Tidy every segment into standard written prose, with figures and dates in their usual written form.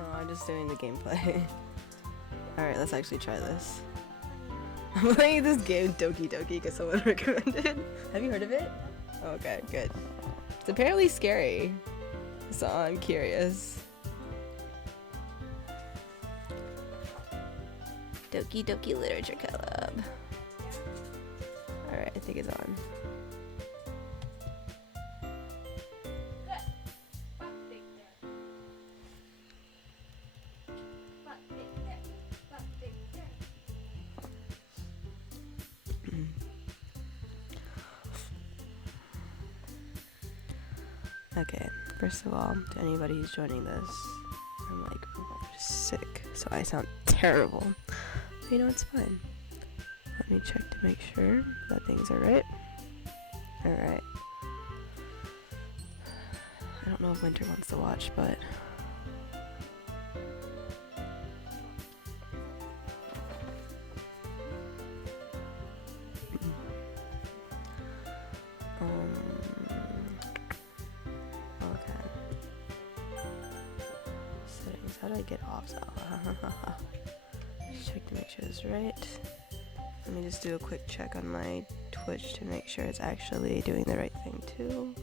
No, I'm just doing the gameplay. Alright, let's actually try this. I'm playing this game, Doki Doki, because someone recommended. Have you heard of it? Okay, good. It's apparently scary, so I'm curious. Doki Doki Literature Club. Alright, I think it's on. Okay, first of all, to anybody who's joining this, I'm like sick, so I sound terrible. But you know, it's fine. Let me check to make sure that things are right. Alright. I don't know if Winter wants to watch, but... okay. Settings, how do I get off? Check to make sure it's right. Let me just do a quick check on my Twitch to make sure it's actually doing the right thing too.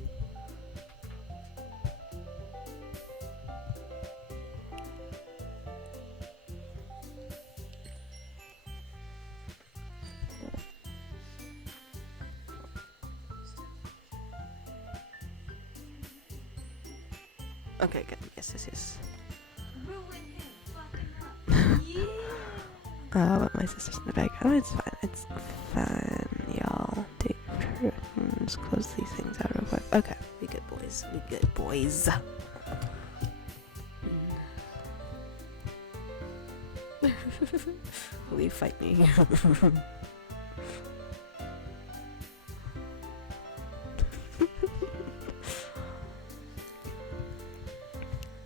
Okay, good. Yes. But my sister's in the back. Oh, it's fine. It's fine, y'all. Just close these things out real quick. Okay, we good boys. We good boys. Will you fight me?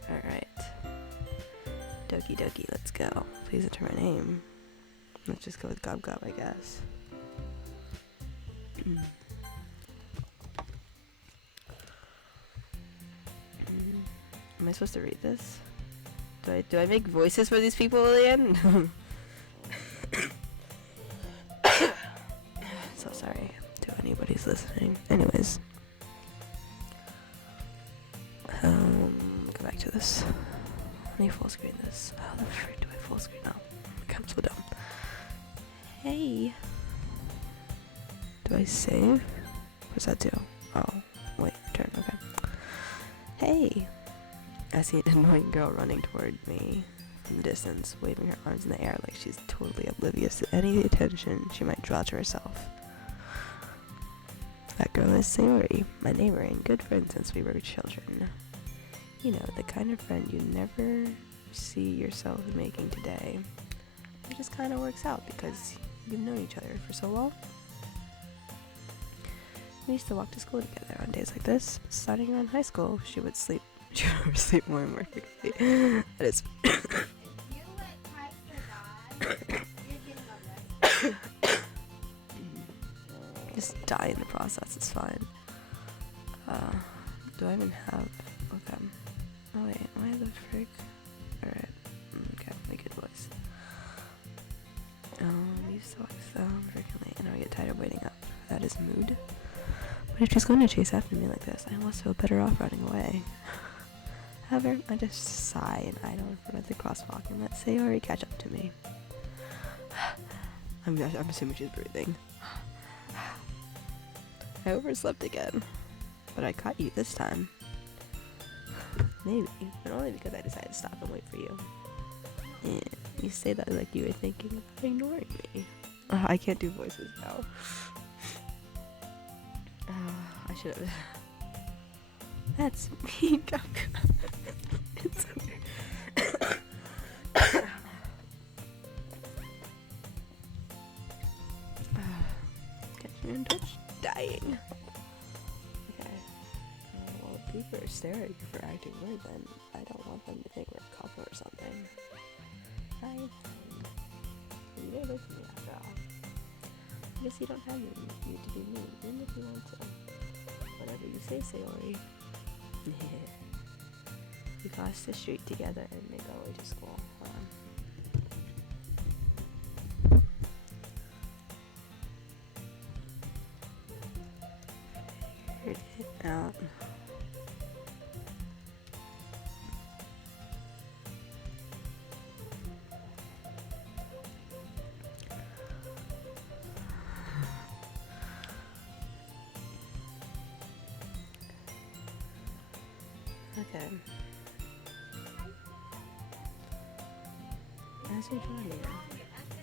Alright. Doki Doki, let's go. Please enter my name. Let's just go with Gob Gob, I guess. Am I supposed to read this? Do I make voices for these people, Lillian? So sorry to anybody's listening. Anyways. Go back to this. Let me full screen this. How the frick do I full screen now? I'm so dumb. Hey. Do I save? What's that do? Oh, wait, return, okay. Hey. I see an annoying girl running toward me from the distance, waving her arms in the air like she's totally oblivious to any attention she might draw to herself. That girl is Sayori, my neighbor and good friend since we were children. You know, the kind of friend you never see yourself making today. It just kind of works out because you've known each other for so long. We used to walk to school together on days like this, but starting around high school, she would sleep more and more quickly. That is... Just die in the process, it's fine. Do I even have... Okay. Oh wait, why the frick? Alright. Okay, my good voice. We used to watch them frequently, and I get tired of waiting up. That is mood. But if she's going to chase after me like this, I almost feel better off running away. However, I just sigh and idle in front of the crosswalk and let Sayori catch up to me. I'm assuming she's breathing. I overslept again, but I caught you this time. Maybe, but only because I decided to stop and wait for you. Yeah, you say that like you were thinking of ignoring me. I can't do voices now. I should have. That's me. It's okay. Catch me on Twitch dying. Okay. Well, if people are staring at you for acting weird, then I don't want them to think we're a couple or something. Hi. You don't listen to me after all. I guess you don't have you to be mean, even if you want to. Whatever you say, Sayori. We cross the street together and make our way to school. Hold on. Figured it out. Okay. As we draw near,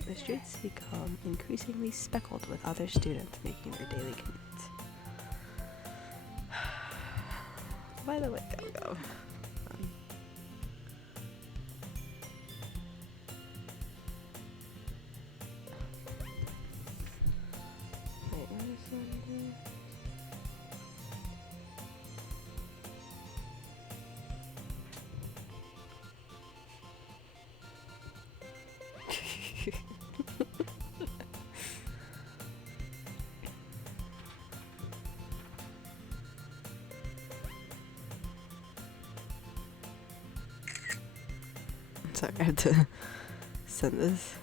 the streets become increasingly speckled with other students making their daily commutes. By the way, go. Wait, where is Sunday? Sorry, I have to send this.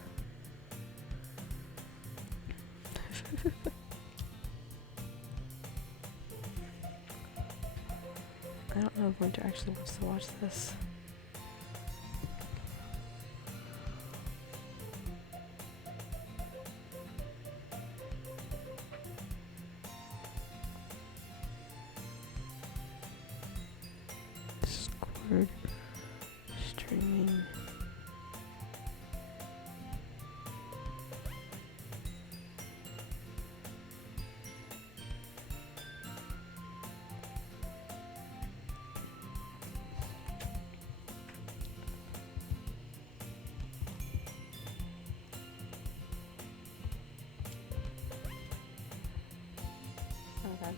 I don't know if Winter actually wants to watch this. Discord streaming. Okay.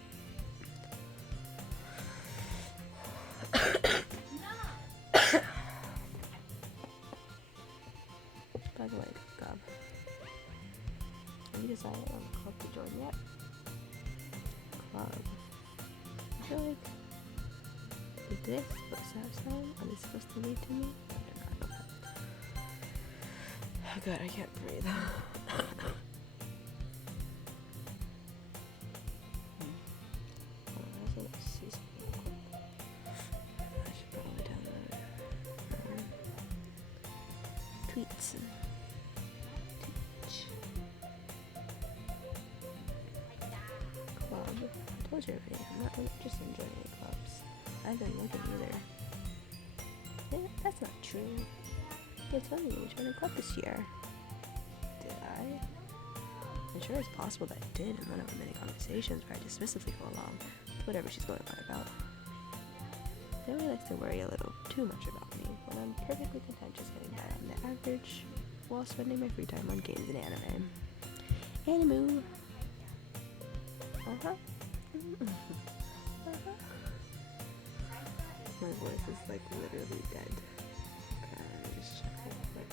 By the way, Gov, have you decided on a club to join yet? Club. I feel like with this, what sound are they supposed to lead to me? I don't know. Oh god, I can't breathe. I should probably download tweets. Club. I told you already, I'm not really interested in joining any clubs. I haven't looking either. Yeah, that's not true. You told me you joined a club this year. Did I? I'm sure it's possible that I did in one of the many conversations where I dismissively go along with whatever she's going on about. Family likes to worry a little too much about me when I'm perfectly content just getting by on the average while spending my free time on games and anime. Anime. My voice is like literally dead. Let me just check real quick.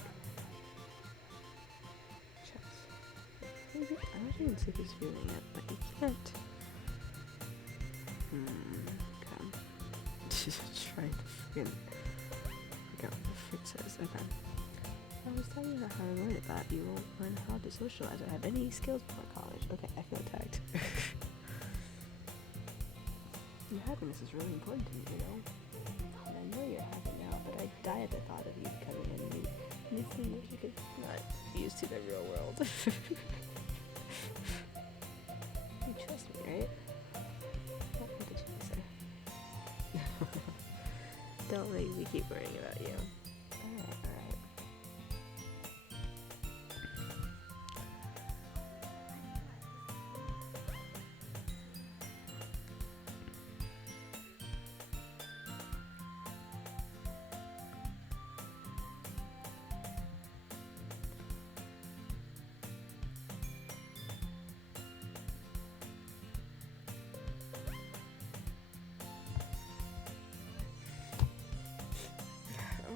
Chest. Maybe I wish you can see who's viewing it, but you can't. Okay. Just trying to freaking figure out what the frick says. Okay. I was telling you how I learned that you won't learn how to socialize or have any skills before college. Okay, I feel attacked. Your happiness is really important to me, you know? And I know you're happy now, but I die at the thought of you becoming a new thing that you could not use to the real world. You trust me, right? What did you say? Don't make me keep worrying about you. Alright.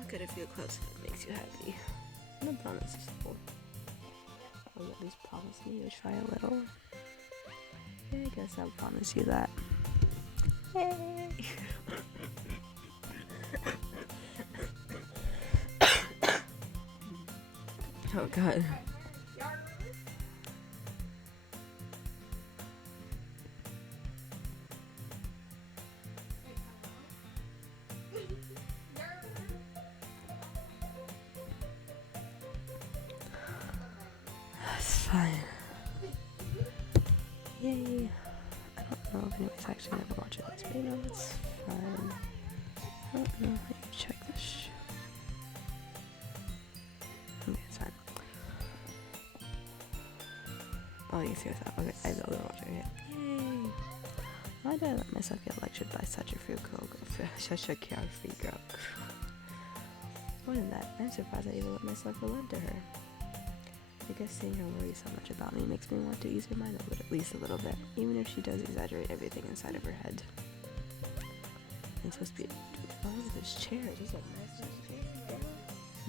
Good if you're close if it makes you happy. No promises. I'll at least promise me you'll try a little. Yeah, I guess I'll promise you that. Yay! Oh god. That's fine. Yay. I don't know if anybody's actually ever watching this, but you know, it's fine. I don't know how you check this. Okay, it's fine. Oh, you see what's up. Okay, I know they're watching it. Yay! Why did I let myself get lectured by such a carefree girl? More than that, I'm surprised I even let myself relent to her. I guess seeing her worry so much about me makes me want to ease her mind at least a little bit, even if she does exaggerate everything inside of her head. It's supposed to be. Oh, look at those chairs. Those are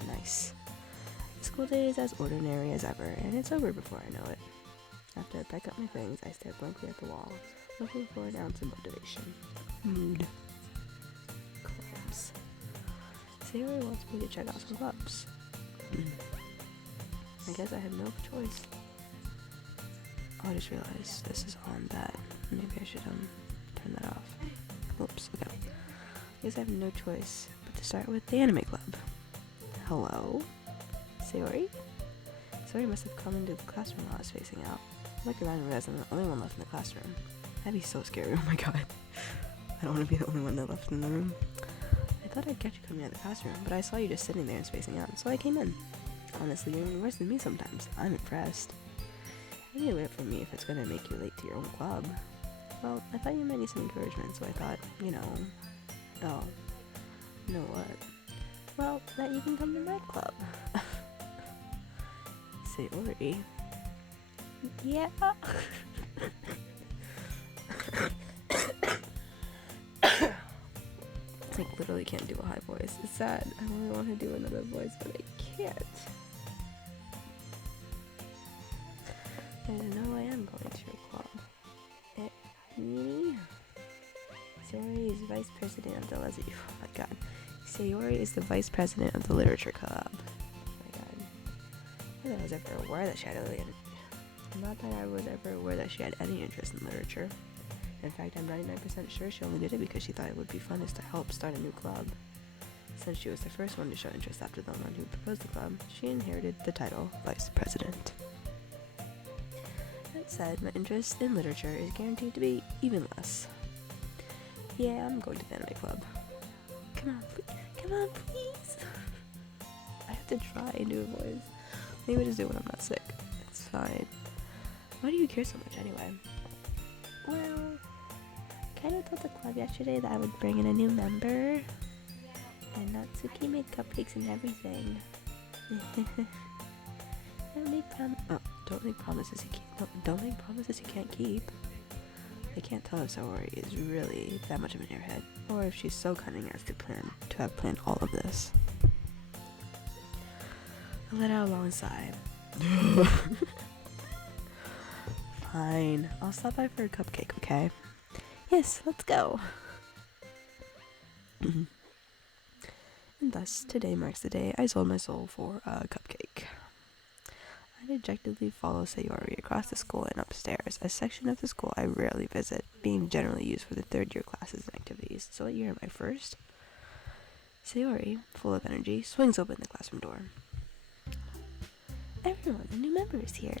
nice. Nice. The school day is as ordinary as ever, and it's over before I know it. After I pack up my things, I stare blankly at the wall, looking for an ounce of motivation. Mood. Clubs. Sayori wants me to check out some clubs. I guess I have no choice. Oh, I just realized this is on that. Maybe I should turn that off. Oops, okay. I guess I have no choice but to start with the anime club. Hello? Sayori? Sayori must have come into the classroom while I was facing out. I look around and realize I'm the only one left in the classroom. That'd be so scary, oh my god. I don't want to be the only one left in the room. I thought I'd catch you coming out of the classroom, but I saw you just sitting there and spacing out, so I came in. Honestly, you're even worse than me sometimes. I'm impressed. You need to wait for me if it's gonna make you late to your own club. Well, I thought you might need some encouragement, so I thought, you know... Oh. You know what? Well, that you can come to my club. Sayori. Yeah. I literally can't do a high voice. It's sad. I really want to do another voice, but I can't. I know I am going to your club. Me? Sayori is vice president of the oh my god. Sayori is the vice president of the literature club. Oh my god. Not that I was ever aware that she had any interest in literature. In fact, I'm 99% sure she only did it because she thought it would be fun to help start a new club. Since she was the first one to show interest after the one who proposed the club, she inherited the title Vice President. That said, my interest in literature is guaranteed to be even less. Yeah, I'm going to the anime club. Come on, please! I have to try and do a voice. Maybe just do it when I'm not sick. It's fine. Why do you care so much anyway? Well... kind of told the club yesterday that I would bring in a new member, and Natsuki made cupcakes and everything. Don't make promises you can't keep. I can't tell if Sayori is really that much of an airhead, or if she's so cunning as to have planned all of this. I let out a long sigh. Fine, I'll stop by for a cupcake, okay? Yes, let's go. And thus, today marks the day I sold my soul for a cupcake. I dejectedly follow Sayori across the school and upstairs, a section of the school I rarely visit, being generally used for the third-year classes and activities. So what year am I first? Sayori, full of energy, swings open the classroom door. Everyone, a new member is here.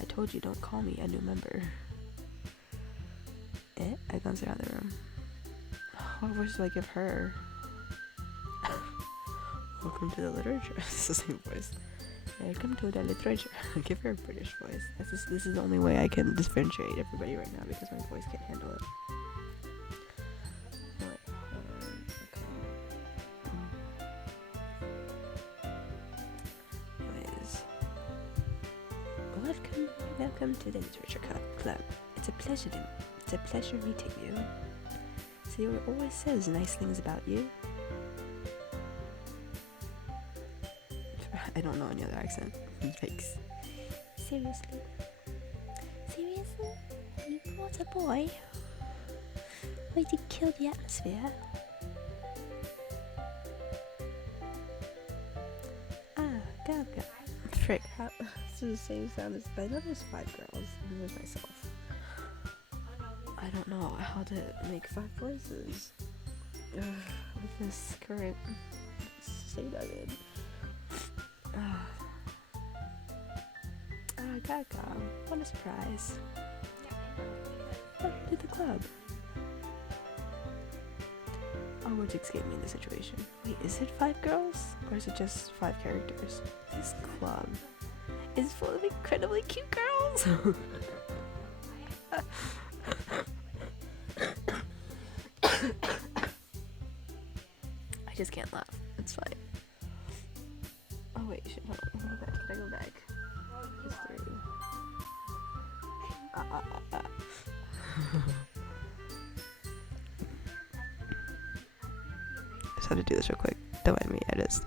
I told you don't call me a new member. I glance around the room. What voice do I give her? Welcome to the literature. It's the same voice. Welcome to the literature. Give her a British voice. This is the only way I can differentiate everybody right now because my voice can't handle it. Anyways. Welcome to the Literature Club. It's a pleasure meeting you. Sayori always says nice things about you. I don't know any other accent. Yikes. Seriously? You brought a boy? Why did he kill the atmosphere? Ah, Gaga. frick? This is the same sound as. I know there's 5 girls, and there's myself. I don't know how to make 5 voices with this current state I'm in. Gaga, what a surprise. Welcome to the club. Our words escape me in this situation. Wait, is it 5 girls? Or is it just 5 characters? This club is full of incredibly cute girls! I just can't laugh. It's fine. Oh wait, shit, hold on. Can I go back? Just 3. I just have to do this real quick. Don't mind me, I just...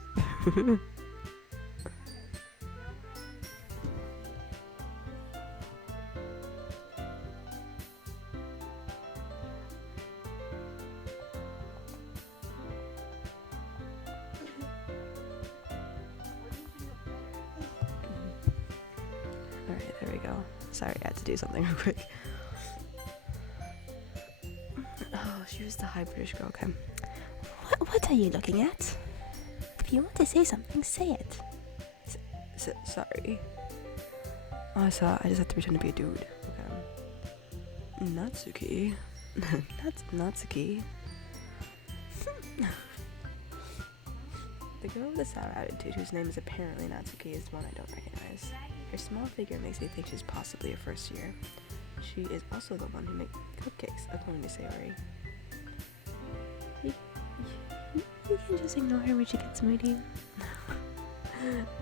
Alright, there we go. Sorry, I had to do something real quick. Oh, she was the high British girl, okay. What are you looking at? If you want to say something, say it. Sorry. Oh, I just have to pretend to be a dude. Okay. Natsuki. Natsuki. The girl with the sour attitude, whose name is apparently Natsuki, is one I don't recognize. Her small figure makes me think she's possibly a first year. She is also the one who makes cupcakes, according to Sayori. You can just ignore her when she gets moody.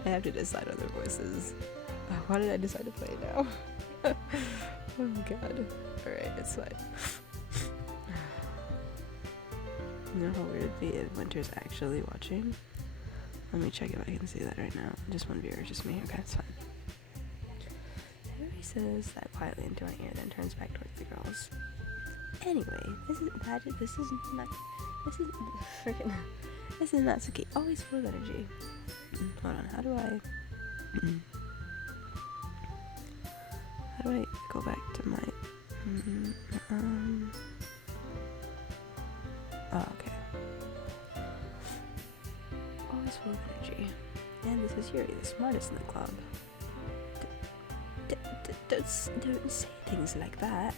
I have to decide on their voices. Why did I decide to play it now? Oh my god. Alright, it's fine. You know how weird it'd be if Winter's actually watching? Let me check if I can see that right now. Just one viewer, just me. Okay, it's fine. Sayori says that quietly into my ear, then turns back towards the girls. Anyway, this is Natsuki, always full of energy. Hold on, how do I go back to my, oh, okay. Always full of energy. And this is Yuri, the smartest in the club. Don't say things like that.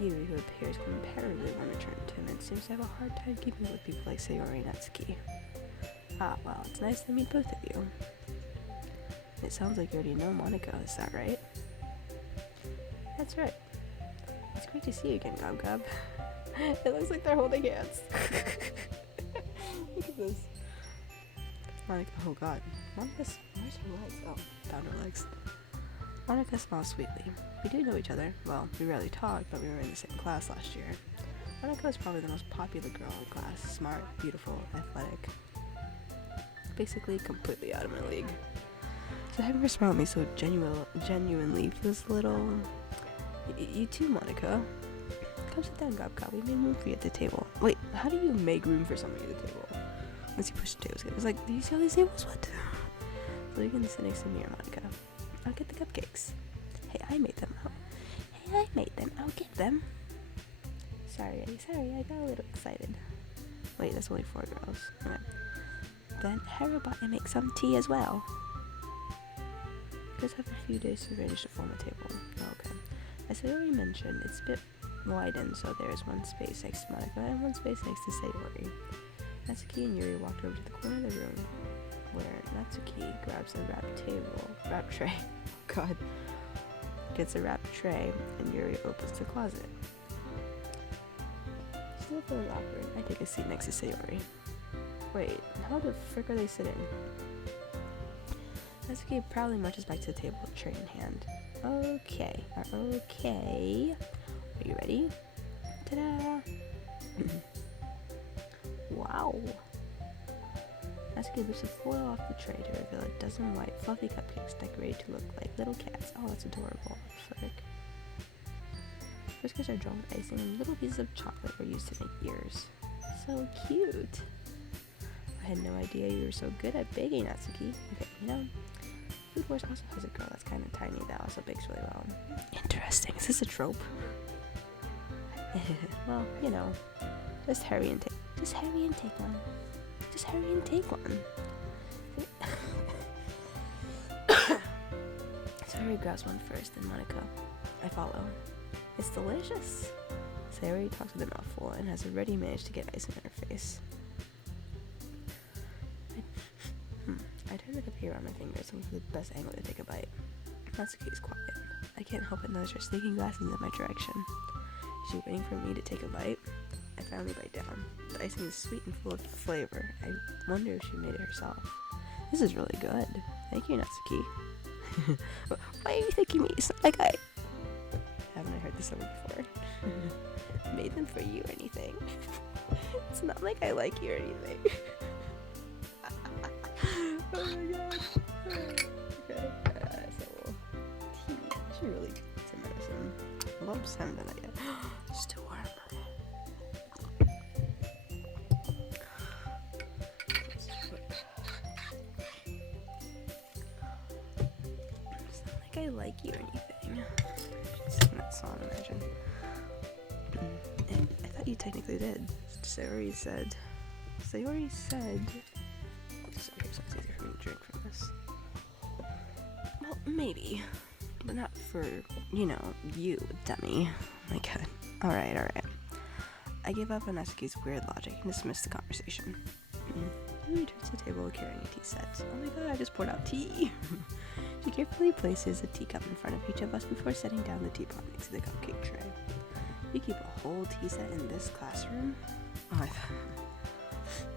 Yuri, who appears comparatively well-returned and timid, seems to have a hard time keeping up with people like Sayori and Natsuki. Ah, well, it's nice to meet both of you. It sounds like you already know Monica, is that right? That's right. It's great to see you again, Gob Gob. It looks like they're holding hands. Look at this. Monica, oh god. Monica's, where's her legs? Oh, found her legs. Monica smiles sweetly. We do know each other. Well, we rarely talk, but we were in the same class last year. Monica is probably the most popular girl in class. Smart, beautiful, athletic. Basically, completely out of my league. So having her smile at me so genuinely feels a little... You too, Monica. Come sit down, Gob Gob. We made room for you at the table. Wait, how do you make room for somebody at the table? Once you push the tables. It's like, do you see all these tables? What? So you can sit next to me or Monica. I'll get the cupcakes. Hey, I made them. I'll get them. Sorry, I got a little excited. Wait, that's only 4 girls. Okay. Then how about I make some tea as well? You guys have a few days to arrange to form a table. Oh, okay. As I already mentioned, it's a bit widened, so there's one space next to Monica and one space next to Sayori. Natsuki and Yuri walked over to the corner of the room, where Natsuki grabs a wrap tray. Oh god. Gets a wrap tray, and Yuri opens the closet. Still feeling awkward, I take a seat next to Sayori. Wait, how the frick are they sitting? Natsuki proudly marches back to the table with a tray in hand. Okay. Are you ready? Ta-da! Wow. Natsuki lifts the foil off the tray to reveal a dozen white, fluffy cupcakes decorated to look like little cats. Oh, that's adorable. Frick. Biscuits are drawn with icing, and little pieces of chocolate are used to make ears. So cute. I I had no idea you were so good at baking, Natsuki. Okay, you know, Food Wars also has a girl that's kind of tiny that also bakes really well. Interesting. Is this a trope? Well, you know, just hurry and take one. Just hurry and take one. Sayori grabs one first, then Monica. I follow. It's delicious. Sayori talks with her mouth full and has already managed to get ice in her face. I turn the cup around my fingers looking for the best angle to take a bite. Natsuki is quiet. I can't help but notice her sneaking glasses in my direction. Is she waiting for me to take a bite? I finally bite down. The icing is sweet and full of flavor. I wonder if she made it herself. This is really good. Thank you, Natsuki. Why are you thanking me? It's not like I... Haven't I heard this over before? Made them for you or anything. It's not like I like you or anything. Oh my god. Okay. So, tea. I should really get some medicine. Whoops, haven't done that yet. It's too warm. It's not like I like you or anything. I should sing that song, imagine. And I thought you technically did. Sayori said. So it's easier for me to drink from this. Well, maybe. But not for, you know, you, dummy. Oh my god. Alright. I gave up on Natsuki's weird logic and dismissed the conversation. She returns to the table carrying a tea set. Oh my god, I just poured out tea! She carefully places a teacup in front of each of us before setting down the teapot next to the cupcake tray. You keep a whole tea set in this classroom? Oh,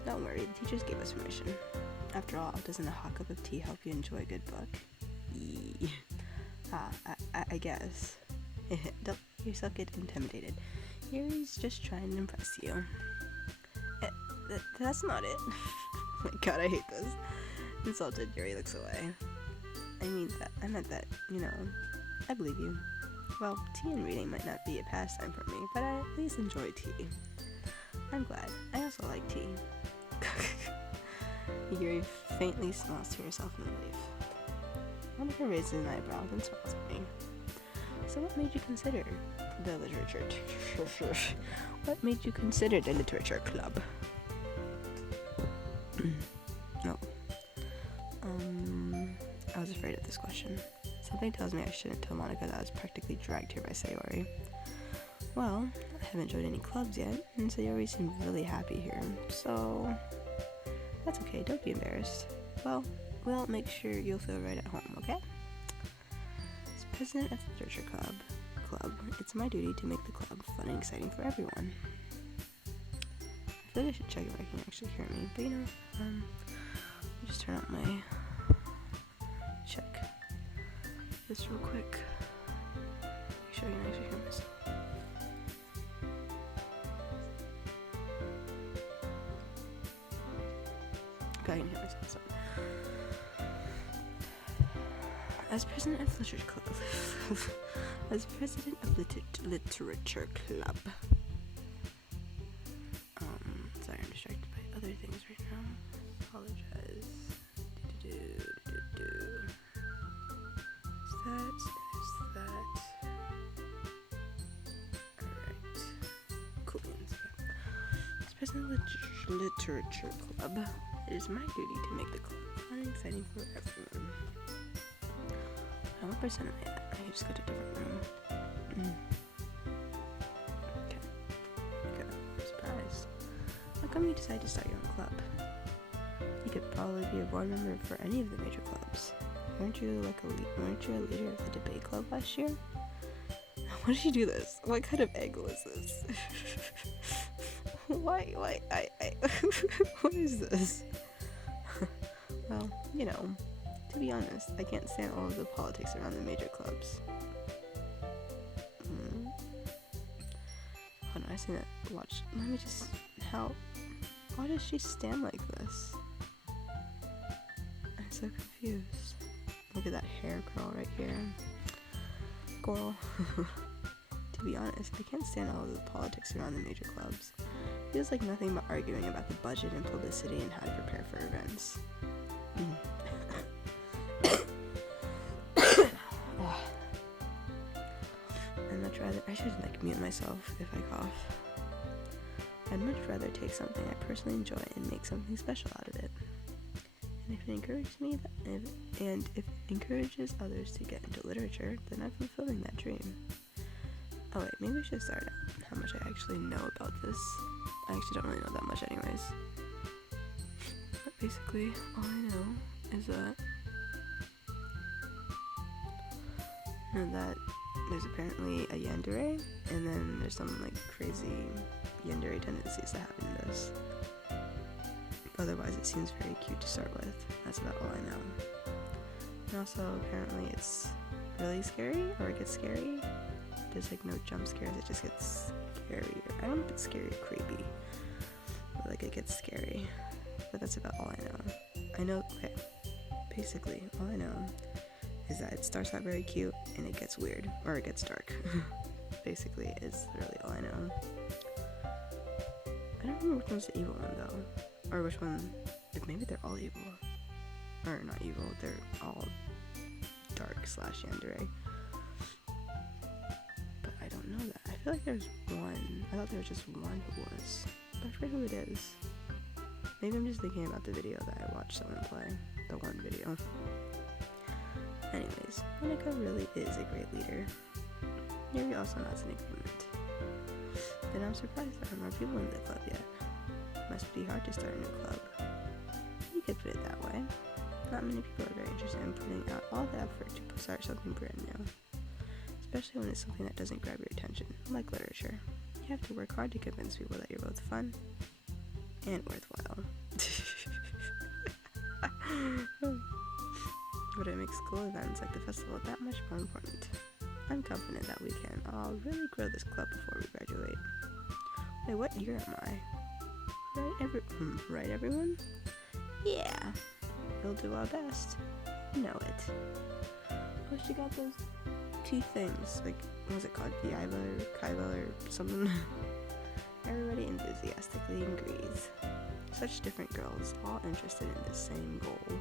don't worry, the teachers gave us permission. After all, doesn't a hot cup of tea help you enjoy a good book? Yee. I guess. Don't let yourself get intimidated. Yuri's just trying to impress you. That's not it. Oh my god, I hate this. Insulted, Yuri looks away. I meant that, you know, I believe you. Well, tea and reading might not be a pastime for me, but I at least enjoy tea. I'm glad. I also like tea. Yuri faintly smiles to herself in relief. Monica raises an eyebrow, then smiles at me. So what made you consider the literature? What made you consider the literature club? No. I was afraid of this question. Something tells me I shouldn't tell Monica that I was practically dragged here by Sayori. Well, I haven't joined any clubs yet, and Sayori seemed really happy here, so... That's okay, don't be embarrassed. Well, we'll make sure you'll feel right at home, okay? As president of the Literature Club, it's my duty to make the club fun and exciting for everyone. I feel like I should check if I can actually hear me, but you know, let me just turn on my... check this real quick. Make sure I can actually hear myself. Okay, I can hear myself, so. As president of Literature Club, Literature Club. Sorry, I'm distracted by other things right now. Apologize. Is that? Alright. Cool beans, yeah. As president of the Literature Club, it is my duty to make the club fun and exciting for everyone. What percent am I at? I just got a different room. Okay. I'm surprised. How come you decided to start your own club? You could probably be a board member for any of the major clubs. Weren't you a leader of the debate club last year? Why did you do this? What kind of angle is this? Why, what is this? Well, you know, to be honest, I can't stand all of the politics around the major clubs. Hold on, I see that. Watch. Let me just... Why does she stand like this? I'm so confused. Look at that hair curl right here. Girl. To be honest, I can't stand all of the politics around the major clubs. feels like nothing but arguing about the budget and publicity and how to prepare for events. I'd much rather, I should mute myself if I cough. I'd much rather take something I personally enjoy and make something special out of it. And if it encourages me, if it encourages others to get into literature, then I'm fulfilling that dream. Oh wait, maybe I should start out how much I actually know about this. I actually don't really know that much anyways. But basically, all I know is that there's apparently a yandere, and then there's some crazy yandere tendencies that happen in this. Otherwise, it seems very cute to start with. That's about all I know. And also, apparently, it's really scary, or it gets scary. There's no jump scares, it just gets scarier. I don't know if it's scary or creepy, but it gets scary. But that's about all I know. I know, okay, basically, all I know is that it starts out very cute and it gets weird, or it gets dark. Basically, is literally all I know. I don't remember which one's the evil one though, or which one. Maybe they're all evil, or not evil. They're all dark / yandere. But I don't know that. I feel like there's one. I thought there was just one who was, but I forget who it is. Maybe I'm just thinking about the video that I watched someone play. The one video. Anyways, Monica really is a great leader. Yuri also nods in agreement. Then I'm surprised there are more people in the club yet. Must be hard to start a new club. You could put it that way. Not many people are very interested in putting out all the effort to start something brand new. Especially when it's something that doesn't grab your attention, like literature. You have to work hard to convince people that you're both fun and worthwhile. But it makes school events like the festival that much more important. I'm confident that we can all really grow this club before we graduate. Wait, what year am I? Right, everyone? Yeah, we'll do our best. You know it. Oh, she got those 2 things. What was it called? Yiva or Kaiva or something? Everybody enthusiastically agrees. Such different girls, all interested in the same goal.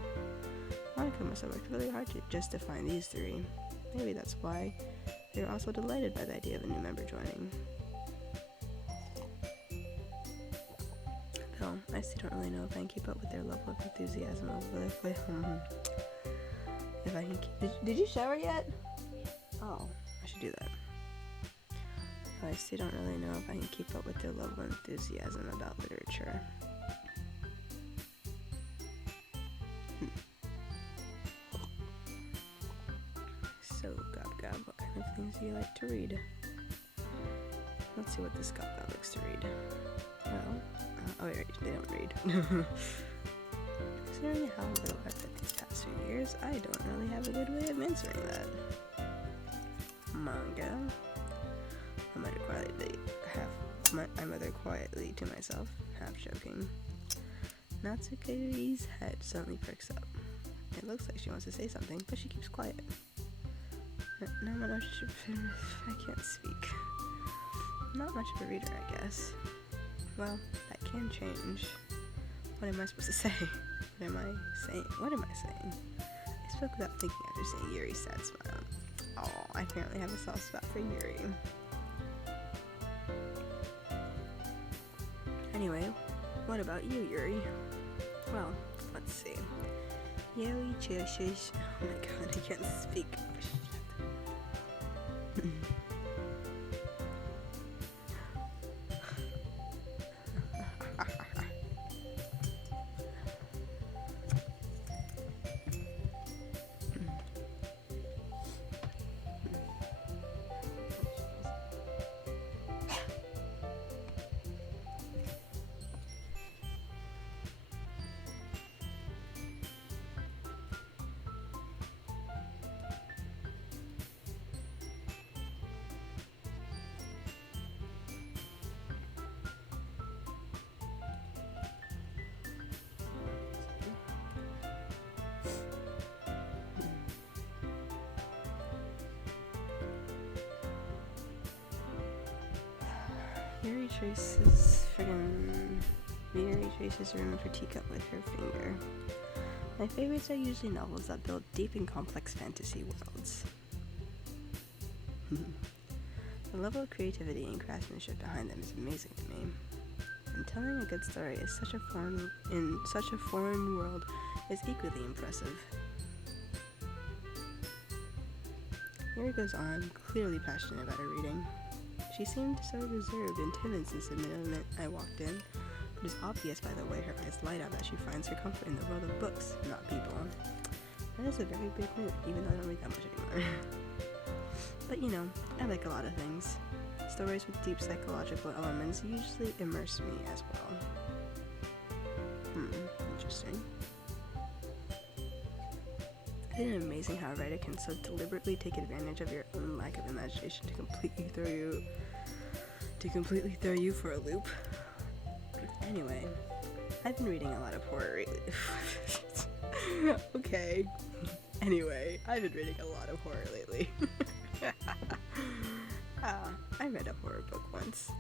Monica must have worked really hard just to find these 3. Maybe that's why they were also delighted by the idea of a new member joining. Though, I still don't really know if I can keep up with their level of enthusiasm over their if I can keep... Did you shower yet? Oh, I should do that. I still don't really know if I can keep up with their level of enthusiasm about literature. So, Gob, what kind of things do you like to read? Let's see what this Gob likes to read. Well, they don't read. Considering how little I've read these past few years, I don't really have a good way of answering that. Manga. I muttered quietly to myself, half joking. Natsuki's head suddenly perks up. It looks like she wants to say something, but she keeps quiet. I can't speak. Not much of a reader, I guess. Well, that can change. What am I supposed to say? What am I saying? I spoke without thinking after seeing Yuri's sad smile. Oh, I apparently have a soft spot for Yuri. Anyway, what about you, Yuri? Well, let's see. Yuri cherishes. Oh my god, I can't speak. Yuri traces friggin' Yuri traces a room for teacup with her finger. My favorites are usually novels that build deep and complex fantasy worlds. The level of creativity and craftsmanship behind them is amazing to me. And telling a good story in such a foreign world is equally impressive. Yuri goes on, clearly passionate about her reading. She seemed so reserved and timid since the minute I walked in. It is obvious by the way her eyes light up that she finds her comfort in the world of books, not people. That is a very big move, even though I don't read that much anymore. But you know, I like a lot of things. Stories with deep psychological elements usually immerse me as well. Interesting. Isn't it amazing how a writer can so deliberately take advantage of your own lack of imagination to completely throw you for a loop? Anyway, I've been reading a lot of horror lately. Okay. Anyway, I've been reading a lot of horror lately. I read a horror book once.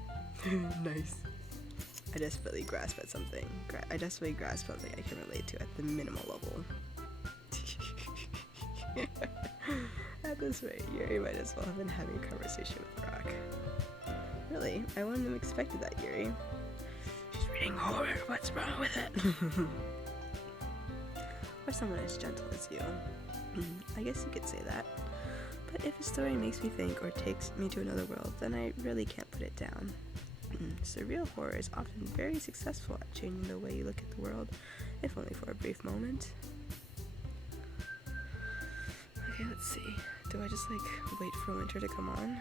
Nice. I desperately grasp something I can relate to at the minimal level. At this rate, Yuri might as well have been having a conversation with Rock. Really? I wouldn't have expected that, Yuri. She's reading horror. What's wrong with it? Or someone as gentle as you. I guess you could say that. But if a story makes me think or takes me to another world, then I really can't put it down. Surreal horror is often very successful at changing the way you look at the world, if only for a brief moment. Okay, let's see. Do I just wait for winter to come on?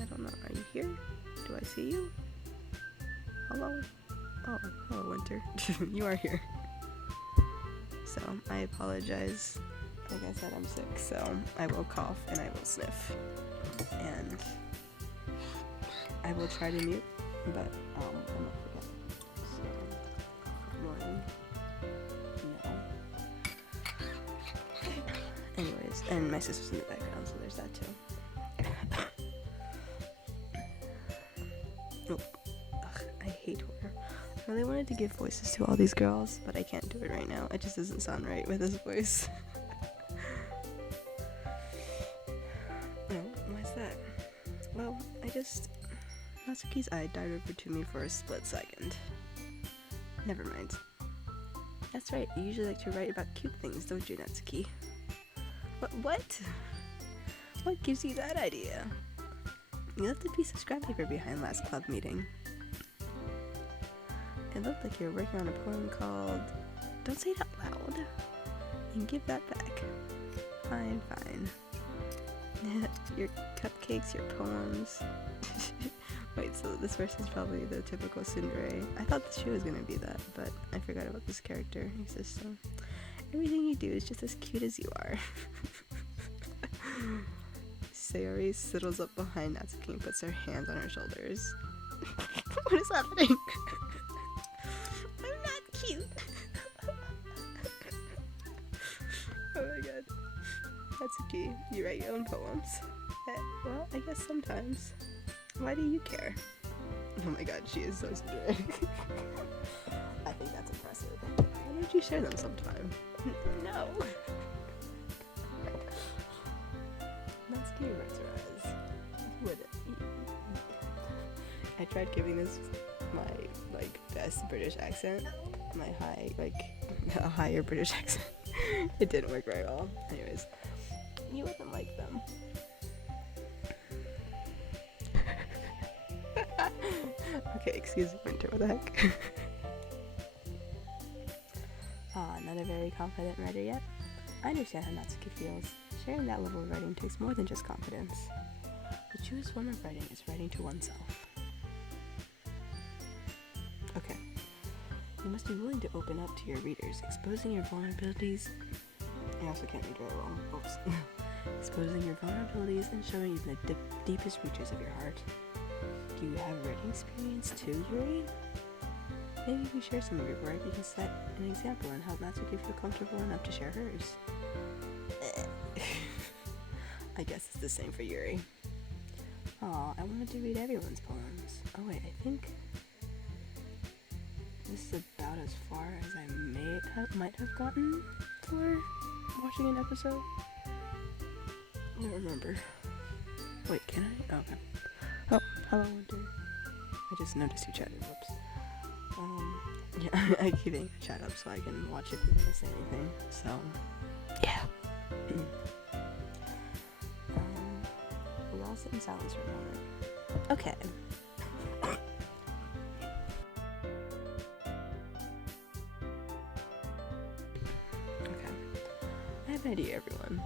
I don't know. Are you here? Do I see you? Hello? Oh, hello, winter. You are here. So, I apologize. Like I said, I'm sick, so I will cough and I will sniff. And I will try to mute, but I'm not forget. So, morning. No. Anyways, and my sister's in the background, so there's that too. Oh, I hate horror. I really wanted to give voices to all these girls, but I can't do it right now. It just doesn't sound right with this voice. Why's that? Well, Natsuki's eye darted over to me for a split second. Never mind. That's right, you usually like to write about cute things, don't you, Natsuki? What? What gives you that idea? You left a piece of scrap paper behind last club meeting. It looked like you were working on a poem called... Don't say it out loud. And give that back. Fine. Your cupcakes, your poems. Wait, so this person's probably the typical tsundere. I thought she was gonna be that, but I forgot about this character exists. So everything you do is just as cute as you are. Sayori sidles up behind Natsuki and puts her hands on her shoulders. What is happening? I'm not cute. Oh my god. Natsuki, you write your own poems? Well, I guess sometimes. Why do you care? Oh my god, she is so tsundere. I think that's impressive. Why don't you share them sometime? No. Natsuki averts her eyes. I tried giving this my best British accent, my a higher British accent. It didn't work very well. Anyways, you wouldn't like them. Okay, excuse me, Winter. What the heck? Not a very confident writer yet. I understand how Natsuki feels. Sharing that level of writing takes more than just confidence. The truest form of writing is writing to oneself. Okay. You must be willing to open up to your readers, exposing your vulnerabilities. I also can't read very well. Oops. Exposing your vulnerabilities and showing even the deepest reaches of your heart. Do you have writing experience too, Yuri? Maybe if you share some of your work, you can set an example and help Natsuki feel comfortable enough to share hers. I guess it's the same for Yuri. Aw, I wanted to read everyone's poems. Oh wait, I think this is about as far as I might have gotten for watching an episode. I don't remember. Wait, can I? Oh, okay. Oh, hello, Winter. I just noticed you chatted. Whoops. Yeah, I keep getting chat up so I can watch if you want to say anything. So, yeah. We'll all sit in silence for a moment. Okay. Okay. I have an idea, everyone.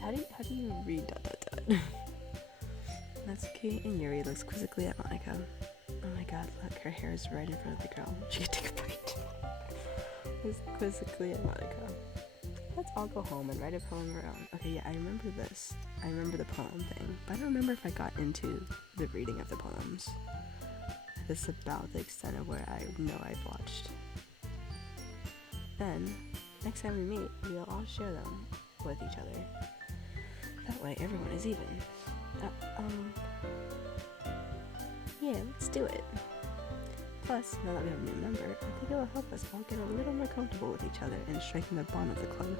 How do you read ... Natsuki and Yuri looks quizzically at Monica. Oh my god, look, her hair is right in front of the girl. She could take a bite. Looks quizzically at Monica. Let's all go home and write a poem of our own. Okay, yeah, I remember this. I remember the poem thing, but I don't remember if I got into the reading of the poems. This is about the extent of where I know I've watched. Then, next time we meet, we'll all share them with each other. That way, everyone is even. Yeah, let's do it. Plus, now that we have a new member, I think it will help us all get a little more comfortable with each other and strengthen the bond of the club.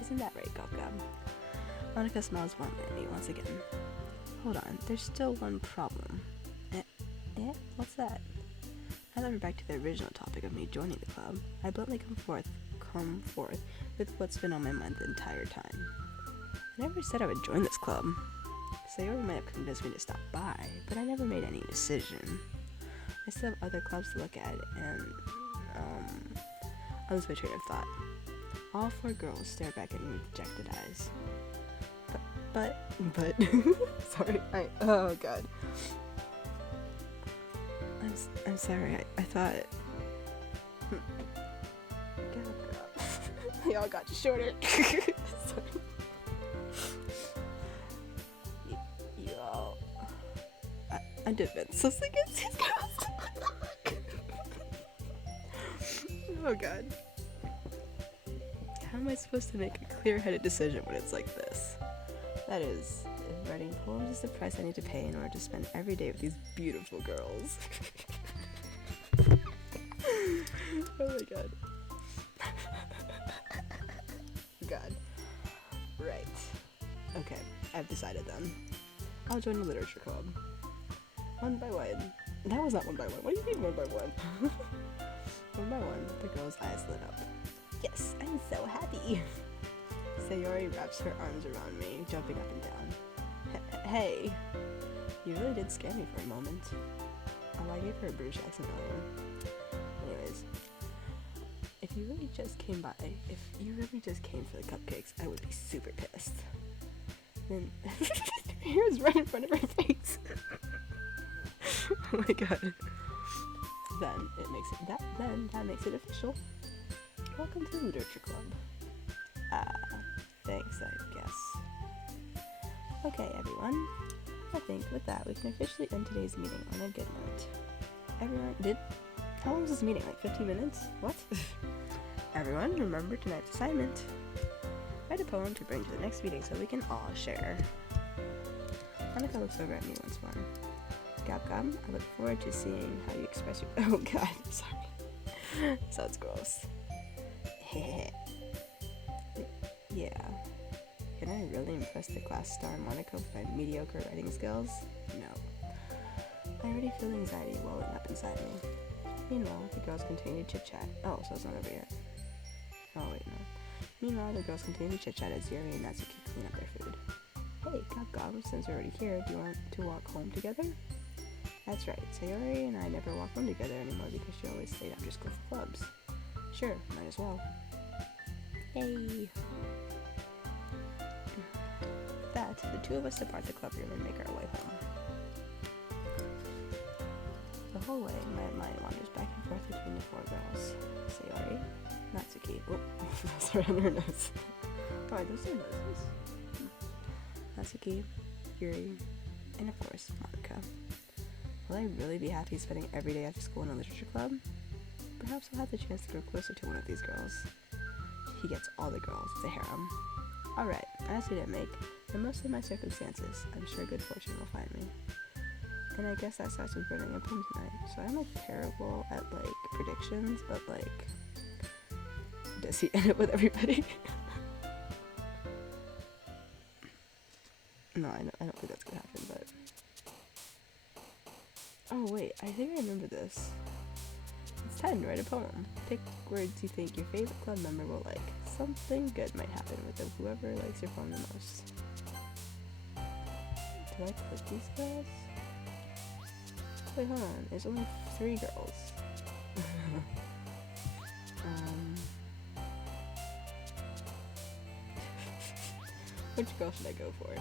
Isn't that right, Gab? Monica smiles warmly at me once again. Hold on, there's still one problem. What's that? Now that we're back to the original topic of me joining the club, I bluntly come forth with what's been on my mind the entire time. I never said I would join this club. Sayori might have convinced me to stop by, but I never made any decision. I still have other clubs to look at, and, I lose my train of thought. All 4 girls stare back at me with dejected eyes. But, sorry, oh god. I'm sorry, I thought... They all got shorter. Sorry. You all... I defense us against these girls. Oh god. How am I supposed to make a clear-headed decision when it's like this? That is, if writing poems is the price I need to pay in order to spend every day with these beautiful girls. Oh my god. God. Right. Okay, I've decided then. I'll join the literature club. One by one. That was not one by one. What do you mean one by one? One by one, the girl's eyes lit up. Yes, I'm so happy. Sayori wraps her arms around me, jumping up and down. Hey, you really did scare me for a moment. Oh, I gave her a British accent earlier. Anyways, if you really just came for the cupcakes, I would be super pissed. Then her hair is right in front of her face. Oh my god. Then that makes it official. Welcome to the Literature Club. Thanks, I guess. Okay, everyone. I think with that, we can officially end today's meeting on a good note. How long was this meeting? Like 15 minutes? What? Everyone, remember tonight's assignment. Write a poem to bring to the next meeting so we can all share. Monica looks over at me once more. Gab, I look forward to seeing how you express your... Oh god, sorry. Sounds gross. Yeah. Can I really impress the class star Monica with my mediocre writing skills? No. I already feel anxiety welling up inside me. Meanwhile, the girls continue to chit-chat. Oh, so it's not over yet. Oh, wait, no. Meanwhile, the girls continue to chit-chat as Yuri and Natsuki clean up their food. Hey, Gab, since we're already here, do you want to walk home together? That's right, Sayori and I never walk home together anymore because she always stayed after school for clubs. Sure, might as well. Yay! With that, the 2 of us depart the club room and make our way home. The whole way, my mind wanders back and forth between the 4 girls. Sayori, Natsuki, sorry, on her nose. Oh, those are noses. Natsuki, Yuri, and of course, Monica. Will I really be happy spending every day after school in a literature club? Perhaps I'll have the chance to grow closer to one of these girls. He gets all the girls, it's a harem. Alright, I see to make the most of my circumstances. I'm sure good fortune will find me. And I guess that starts with burning a poem tonight. So I'm like terrible at like predictions, but like, does he end up with everybody? No, I don't think that's gonna happen, but... Oh wait, I think I remember this. It's 10, write a poem. Pick words you think your favorite club member will like. Something good might happen with whoever likes your poem the most. Do I click these girls? Wait, hold on. There's only 3 girls. Which girl should I go for?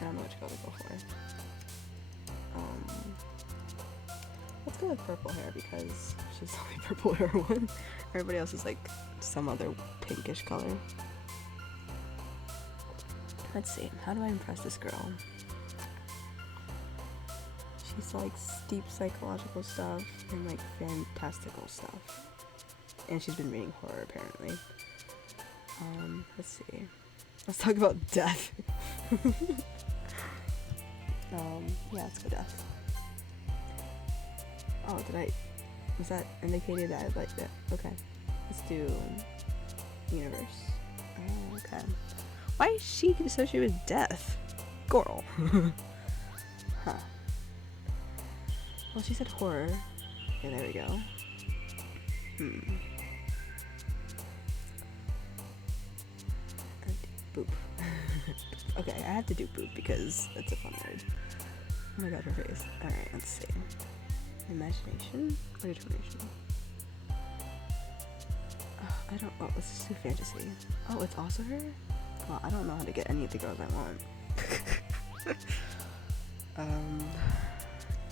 I don't know which girl to go for. Let's go with purple hair because she's the only purple hair one. Everybody else is like some other pinkish color. Let's see. How do I impress this girl? She's likes deep psychological stuff and like fantastical stuff. And she's been reading horror apparently. Let's see. Let's talk about death. Yeah, let's go death. Oh, was that indicated that I liked it? Okay. Let's do universe. Okay. Why is she associated with death? Girl. Huh. Well, she said horror. Okay, there we go. Boop. Okay, I have to do boop because it's a fun word. Oh my god, her face. Alright, let's see. Imagination or determination? I don't. Oh, let's just do fantasy. Oh, it's also her? Well, I don't know how to get any of the girls I want.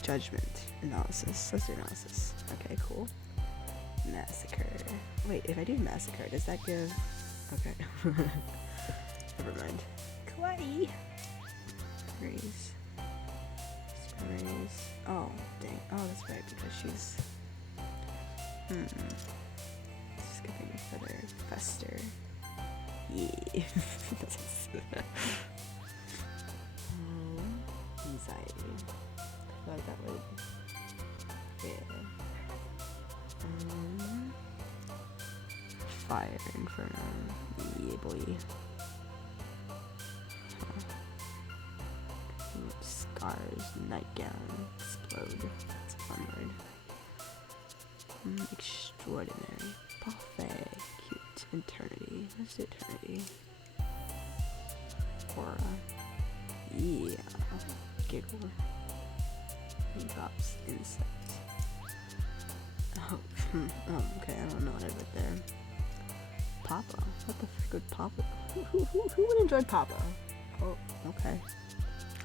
Judgment. Analysis. Let's do analysis. Okay, cool. Massacre. Wait, if I do massacre, does that give... Okay. Never mind. Kawaii! Raise. Raise. Oh, dang. Oh, that's right, because she's... Skipping feather. Fester. Yeah. Anxiety. I feel like that would... Yeah. Fire Inferno. Yeah, boy. Scars, nightgown, explode. That's a fun word. Extraordinary. Parfait. Cute. Eternity. Let's do eternity. Aura. Yeah. Giggle. Raindrops. Insect. Oh, okay, I don't know what I wrote there. Papa? What the frick would Papa? Who would enjoy Papa? Oh, okay.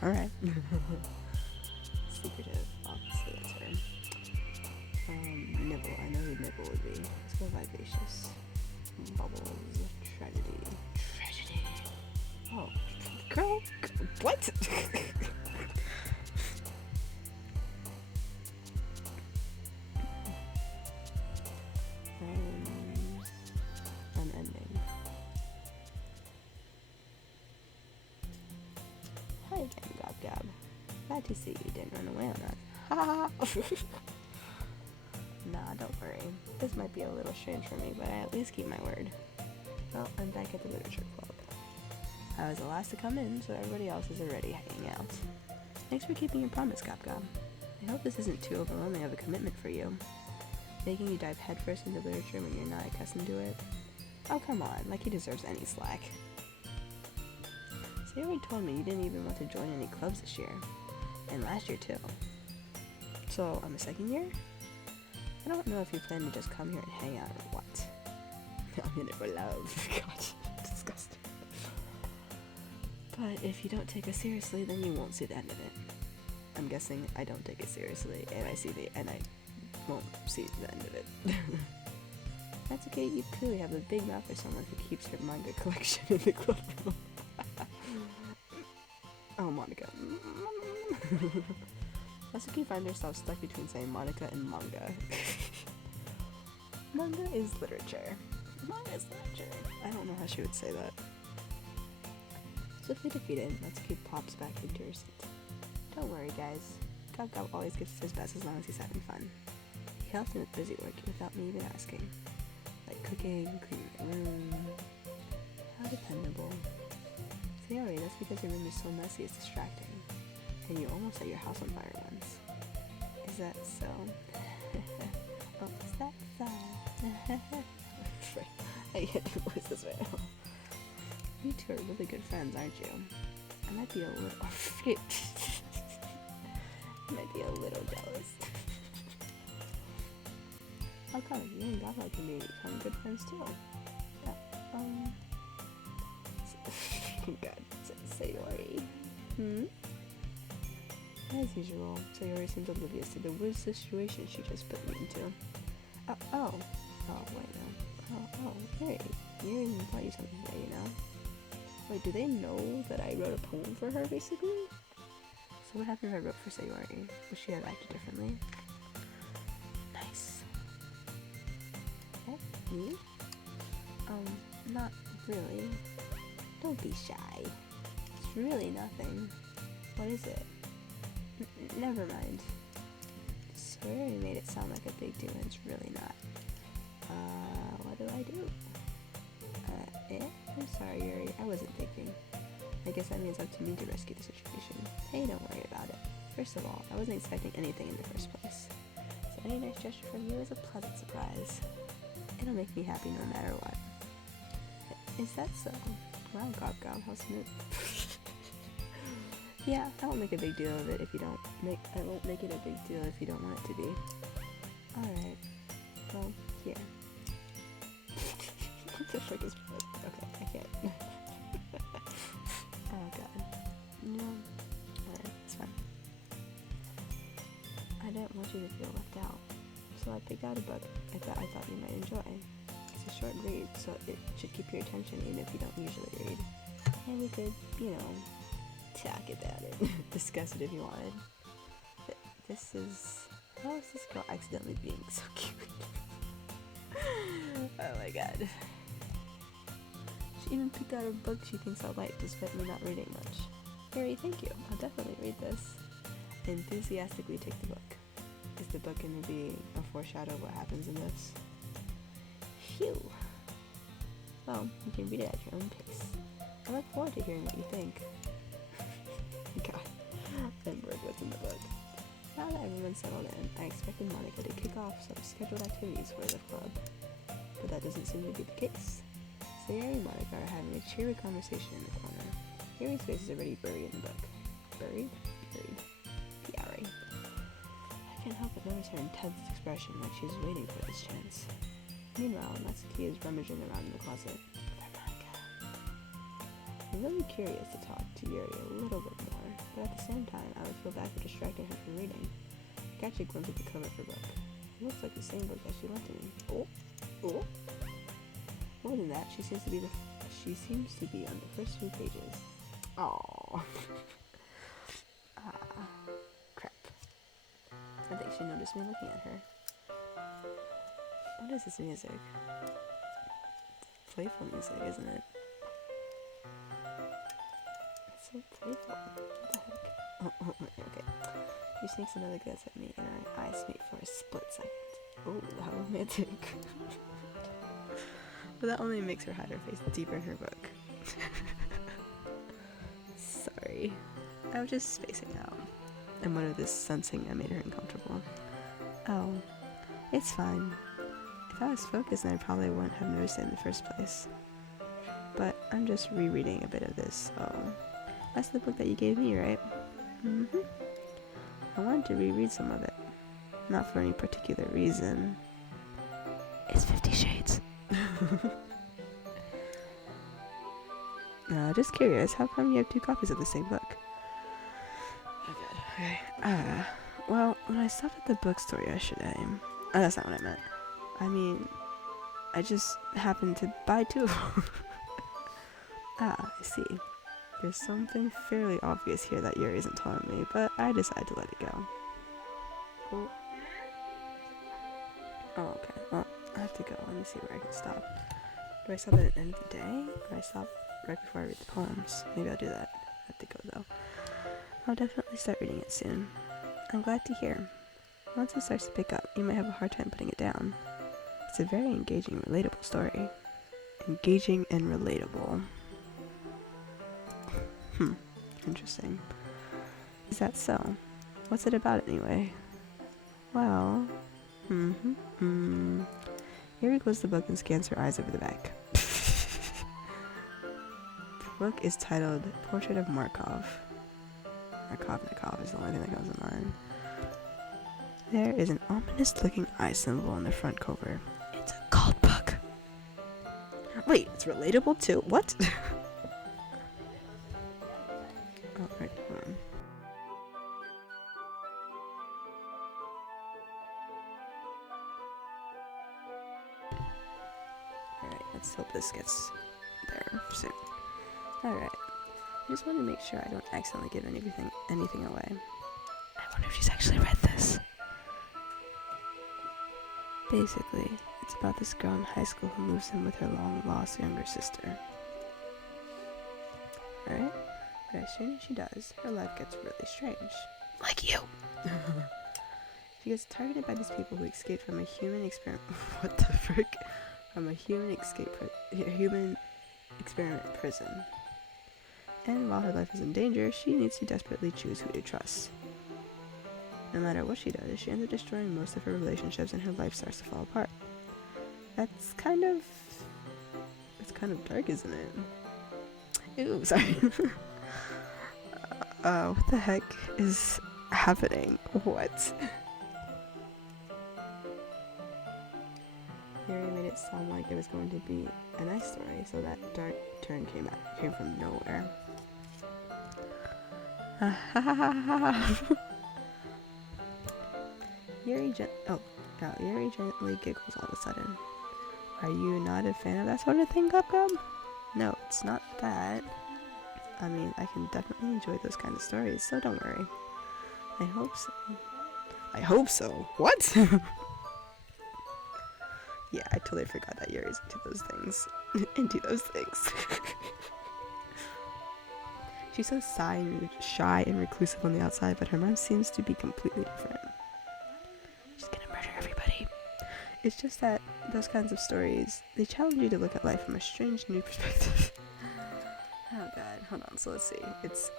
Alright. Secretive. Obviously, that's her. Nibble. I know who Nibble would be. Let's go vivacious. Bubbles. Tragedy. Tragedy. Oh. Girl. What? Unending. Hi again, Gob Gob. Glad to see you didn't run away on us. Ha ha! Nah, don't worry. This might be a little strange for me, but I at least keep my word. Well, I'm back at the Literature Club. I was the last to come in, so everybody else is already hanging out. Thanks for keeping your promise, Gob Gob. I hope this isn't too overwhelming of a commitment for you. Making you dive headfirst into literature when you're not accustomed to it? Oh, come on, like he deserves any slack. So you already told me you didn't even want to join any clubs this year. And last year, too. So, I'm a second year? I don't know if you plan to just come here and hang out or what. I'm in it for love. God, disgusting. But if you don't take us seriously, then you won't see the end of it. I'm guessing I don't take it seriously, and I won't see the end of it. That's okay, you clearly have a big mouth for someone who keeps her manga collection in the club room. Oh, Monica. Sasuke finds herself stuck between saying Monica and manga. Manga is literature. Manga is literature. I don't know how she would say that. Swiftly defeated, Natsuki pops back into her seat. Don't worry, guys. Gob always gets his best as long as he's having fun. He helps me with busy work without me even asking. Like cooking, cleaning the room. How dependable. Sayori, that's because your room is so messy it's distracting. And you almost set your house on fire once. Is that so? Oh, is that so? I can't do voices right now. You two are really good friends, aren't you? I might be a little... I might be a little jealous. How come? You and Gabo can become good friends too. God, Sayori. As usual, Sayori seems oblivious to the weird situation she just put me into. Oh, wait, no. Hey, Yuri bought you something today, you know? Wait, do they know that I wrote a poem for her, basically? So what happened if I wrote for Sayori? Would she have acted differently? Nice. Oh, me? Not really. Don't be shy. It's really nothing. What is it? Never mind. Sayori made it sound like a big deal and it's really not. What do I do? I'm sorry, Yuri. I wasn't thinking. I guess that means it's up to me to rescue the situation. Hey, don't worry about it. First of all, I wasn't expecting anything in the first place. So any nice gesture from you is a pleasant surprise. It'll make me happy no matter what. Is that so? Wow, Gob, how smooth. Yeah, I won't make a big deal of it if you don't I won't make it a big deal if you don't want it to be. Alright. Well, here. What the frick is... Okay, I can't. Oh god. No. Alright, it's fine. I didn't want you to feel left out. So I picked out a book I thought you might enjoy. It's a short read, so it should keep your attention even if you don't usually read. And we could, talk about it. Discuss it if you wanted. This is... How is this girl accidentally being so cute? Oh my god. She even picked out a book she thinks I'll like despite me not reading much. Harry, thank you. I'll definitely read this. I enthusiastically take the book. Is the book going to be a foreshadow of what happens in this? Phew. Well, you can read it at your own pace. I look forward to hearing what you think. God, I'm bored what's in the book. Now that everyone's settled in, I expected Monica to kick off some scheduled activities for the club. But that doesn't seem to be the case. Sayori and Monica are having a cheery conversation in the corner. Yuri's face is already buried in the book. Buried? Yari. I can't help but notice her intense expression like she's waiting for this chance. Meanwhile, Natsuki is rummaging around in the closet. I'm really curious to talk to Yuri a little bit more, but at the same time, I would feel bad for distracting her from reading. I catch a glimpse of the cover of her book. It looks like the same book that she lent to me. Oh! More than that, she seems to be on the first few pages. Oh. Crap. I think she noticed me looking at her. What is this music? It's playful music, isn't it? So playful. What the heck? Oh, okay. She sneaks another glance at me and our eyes meet for a split second. Oh, how romantic. But that only makes her hide her face deeper in her book. Sorry. I was just spacing out. And one of this sensing I made her uncomfortable. Oh, it's fine. If I was focused, then I probably wouldn't have noticed it in the first place. But I'm just rereading a bit of this. Oh. That's the book that you gave me, right? Mm-hmm. I wanted to reread some of it. Not for any particular reason. It's 50 Shades. Just curious, how come you have 2 copies of the same book? Oh god, okay. Well, when I stopped at the bookstore yesterday... Oh, that's not what I meant. I mean, I just happened to buy 2 of them. I see. There's something fairly obvious here that Yuri isn't telling me, but I decided to let it go. Oh, okay. Well, I have to go. Let me see where I can stop. Do I stop at the end of the day? Or do I stop right before I read the poems? Maybe I'll do that. I have to go, though. I'll definitely start reading it soon. I'm glad to hear. Once it starts to pick up, you might have a hard time putting it down. It's a very engaging, relatable story. Engaging and relatable. Interesting. Is that so? What's it about anyway? Well, Yuri closes the book and scans her eyes over the back. The book is titled Portrait of Markov. Markov is the only thing that comes to mind. There is an ominous-looking eye symbol on the front cover. It's a cult book. Wait, it's relatable too? What? Oh, right, hold on. Alright, let's hope this gets there soon. Alright. I just want to make sure I don't accidentally give anything away. I wonder if she's actually read this. Basically, it's about this girl in high school who moves in with her long-lost younger sister. Right? But as soon as she does, her life gets really strange. Like you! She gets targeted by these people who escaped from a human experiment. What the frick? From a human experiment prison. And while her life is in danger, she needs to desperately choose who to trust. No matter what she does, she ends up destroying most of her relationships and her life starts to fall apart. It's kind of dark, isn't it? Ooh, sorry. What the heck is happening? What? Yuri made it sound like it was going to be a nice story, so that dark turn came from nowhere. Yuri gently giggles all of a sudden. Are you not a fan of that sort of thing, Gub? No, it's not that. I mean, I can definitely enjoy those kinds of stories, so don't worry. I hope so. I hope so? What? Yeah, I totally forgot that Yuri's into those things. She's so shy and reclusive on the outside, but her mind seems to be completely different. She's gonna murder everybody. It's just that those kinds of stories, they challenge you to look at life from a strange new perspective. Oh god, hold on, so let's see. It's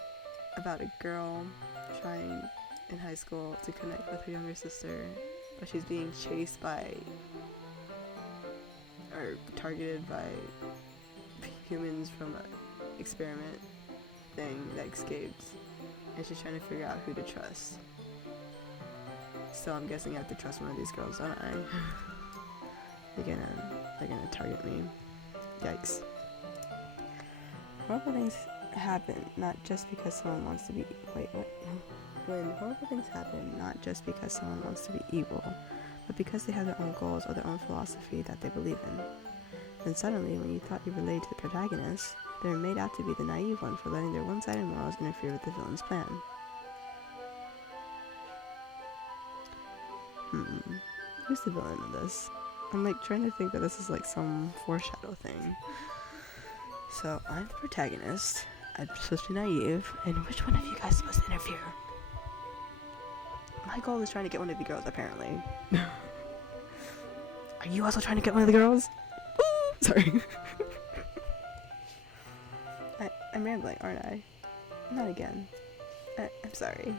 about a girl trying in high school to connect with her younger sister, but she's being chased by, or targeted by humans from an experiment thing that escaped, and she's trying to figure out who to trust. So I'm guessing I have to trust one of these girls, don't I? They're gonna target me. Yikes. Horrible things happen not just because someone wants to be when horrible things happen not just because someone wants to be evil, but because they have their own goals or their own philosophy that they believe in. Then suddenly, when you thought you related to the protagonist, they're made out to be the naive one for letting their one-sided morals interfere with the villain's plan. Who's the villain in this? I'm trying to think that this is some foreshadow thing. So, I'm the protagonist, I'm supposed to be naive, and which one of you guys is supposed to interfere? My goal is trying to get one of the girls, apparently. Are you also trying to get one of the girls? Ooh, sorry. I'm rambling, aren't I? Not again. I'm sorry.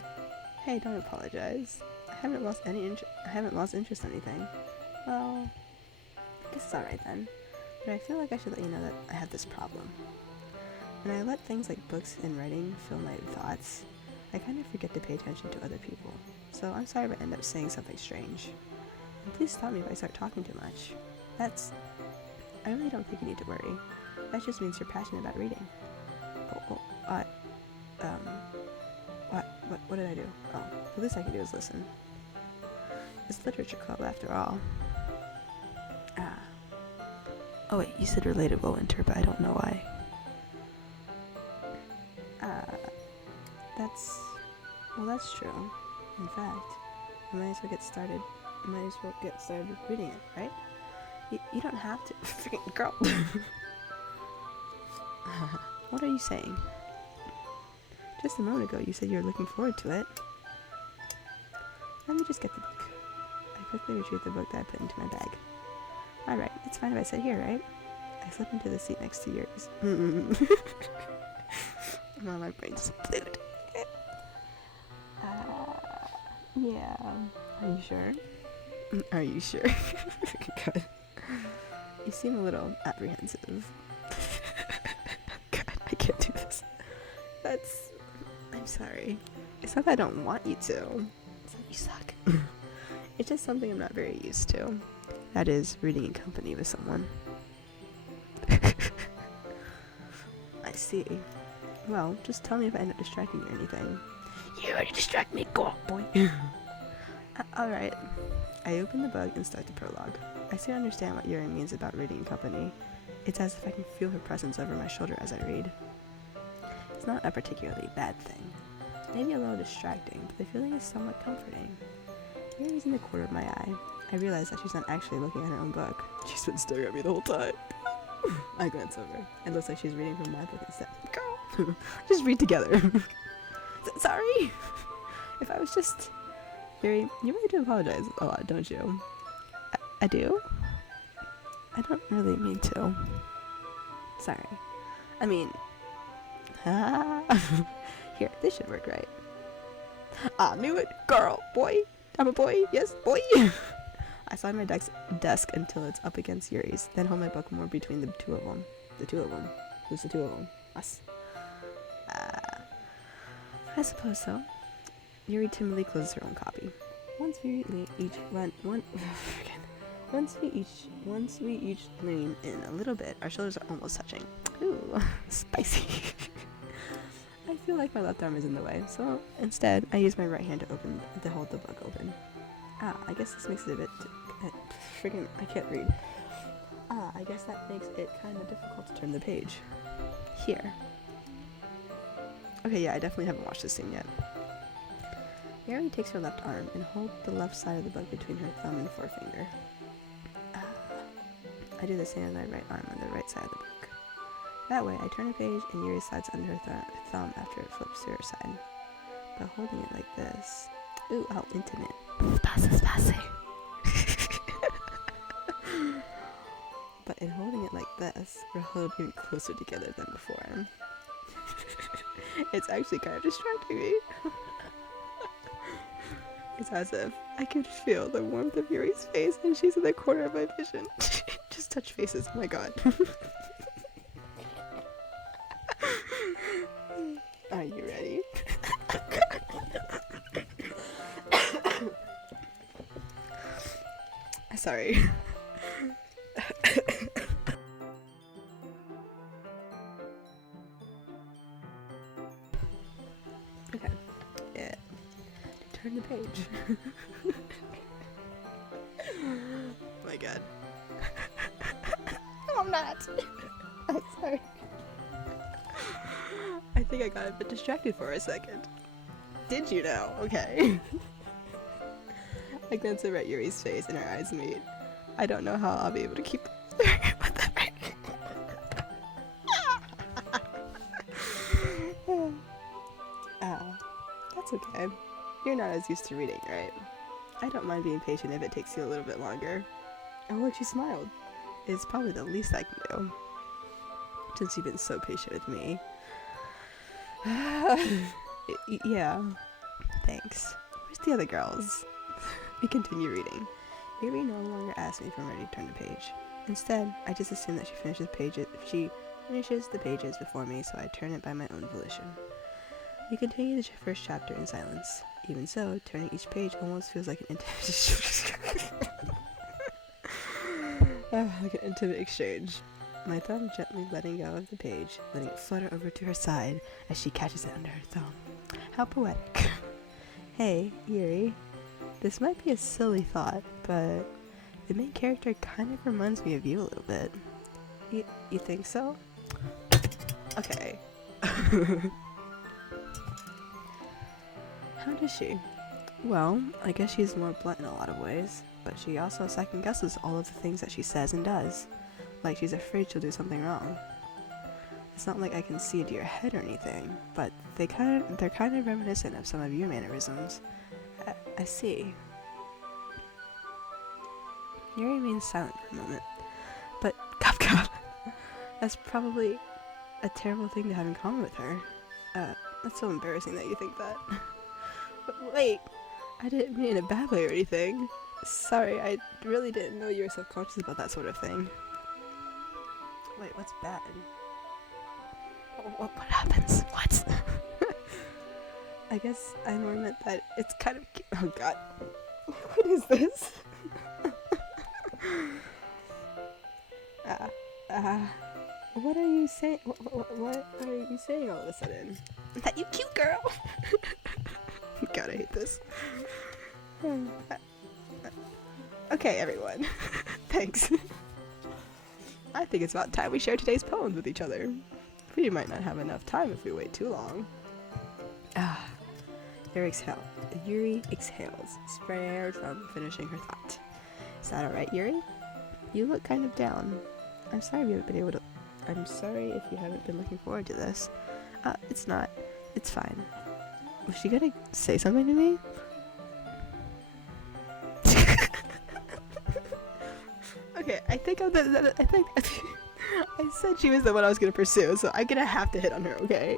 Hey, don't apologize. I haven't lost interest in anything. Well, I guess it's alright then. But I feel like I should let you know that I have this problem. When I let things like books and writing fill my thoughts, I kind of forget to pay attention to other people. So I'm sorry if I end up saying something strange. And please stop me if I start talking too much. I really don't think you need to worry. That just means you're passionate about reading. What did I do? Oh, the least I can do is listen. It's literature club after all. Oh wait, you said relatable, Winter, but I don't know why. That's true. In fact, I might as well get started reading it, right? You don't have to. Freaking girl. What are you saying? Just a moment ago, you said you were looking forward to it. Let me just get the book. I quickly retrieved the book that I put into my bag. Alright, it's fine if I sit here, right? I slip into the seat next to yours. Well, my brain's exploded. Yeah. Are you sure? Are you sure? God. You seem a little apprehensive. God, I can't do this. I'm sorry. It's not that I don't want you to. It's that you suck. It's just something I'm not very used to. That is, reading in company with someone. I see. Well, just tell me if I end up distracting you or anything. You already distract me, go on, boy. Alright. I open the book and start the prologue. I still understand what Yuri means about reading in company. It's as if I can feel her presence over my shoulder as I read. It's not a particularly bad thing. Maybe a little distracting, but the feeling is somewhat comforting. Yuri's in the corner of my eye. I realize that she's not actually looking at her own book. She's been staring at me the whole time. I glance over. It looks like she's reading from my book instead. Girl! Just read together. Sorry! If I was just... Yuri, you really do apologize a lot, don't you? I do? I don't really mean to. Sorry. I mean... Here, this should work, right? I knew it! Girl! Boy! I'm a boy! Yes, boy! I slide my desk until it's up against Yuri's, then hold my book more between the two of them. The two of them? Who's the two of them? Us. I suppose so. Yuri timidly closes her own copy. Once we each lean in a little bit, our shoulders are almost touching. Ooh, spicy. I feel like my left arm is in the way, so instead, I use my right hand to hold the book open. I guess this makes it a bit... I can't read. I guess that makes it kind of difficult to turn the page. Here. Okay, yeah, I definitely haven't watched this scene yet. Yuri takes her left arm and holds the left side of the book between her thumb and forefinger. I do the same with my right arm on the right side of the book. That way, I turn a page and Yuri slides under her thumb after it flips to her side. But holding it like this... Ooh, how intimate. Spicy. But in holding it like this, we're held even closer together than before. It's actually kind of distracting me. It's as if I can feel the warmth of Yuri's face and she's in the corner of my vision. Just touch faces, oh my god. Are you ready? Sorry. Okay. Yeah. Turn the page. Oh my god. No, I'm not. I'm sorry. I think I got a bit distracted for a second. Did you know? Okay. I glance over at Yuri's face and our eyes meet. I don't know how I'll be able to keep... What the frick? That's okay. You're not as used to reading, right? I don't mind being patient if it takes you a little bit longer. Oh look, she smiled. It's probably the least I can do. Since you've been so patient with me. Yeah. Thanks. Where's the other girls? We continue reading. Yuri no longer asks me if I'm ready to turn the page. Instead, I just assume that she finishes the pages before me, so I turn it by my own volition. We continue the first chapter in silence. Even so, turning each page almost feels like an intimate exchange. My thumb gently letting go of the page, letting it flutter over to her side as she catches it under her thumb. How poetic. Hey, Yuri. This might be a silly thought, but the main character kind of reminds me of you a little bit. You think so? Okay. How does she? Well, I guess she's more blunt in a lot of ways, but she also second guesses all of the things that she says and does. Like she's afraid she'll do something wrong. It's not like I can see into your head or anything, but they're kind of reminiscent of some of your mannerisms. I see. Yuri remains silent for a moment. But, cough cough, that's probably a terrible thing to have in common with her. That's so embarrassing that you think that. But wait, I didn't mean in a bad way or anything. Sorry, I really didn't know you were self-conscious about that sort of thing. Wait, what's bad? What happens? What? I guess I more meant that it's kind of cute. Oh god. What is this? What are you saying? What are you saying all of a sudden? That you cute girl? God, I hate this. Okay, everyone. Thanks. I think it's about time we share today's poems with each other. We might not have enough time if we wait too long. Yuri exhales, spared from finishing her thought. Is that alright, Yuri? You look kind of down. I'm sorry if you haven't been looking forward to this. It's not. It's fine. Was she gonna say something to me? Okay, I think I said she was the one I was gonna pursue, so I'm gonna have to hit on her, okay?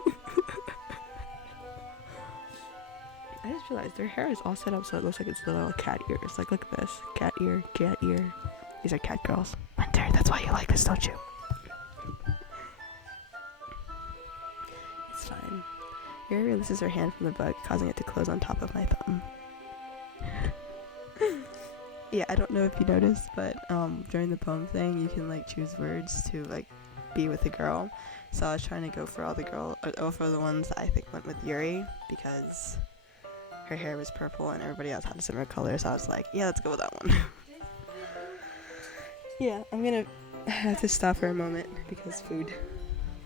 I just realized their hair is all set up so it looks like it's little cat ears. Like, look at this. Cat ear, cat ear. These are cat girls. Winter, that's why you like this, don't you? It's fine. Yuri releases her hand from the book, causing it to close on top of my thumb. Yeah, I don't know if you noticed, but during the poem thing, you can like choose words to like be with the girl. So I was trying to go for for the ones that I think went with Yuri, because her hair was purple and everybody else had a similar color. So I was like, yeah, let's go with that one. Yeah, I'm gonna have to stop for a moment because food.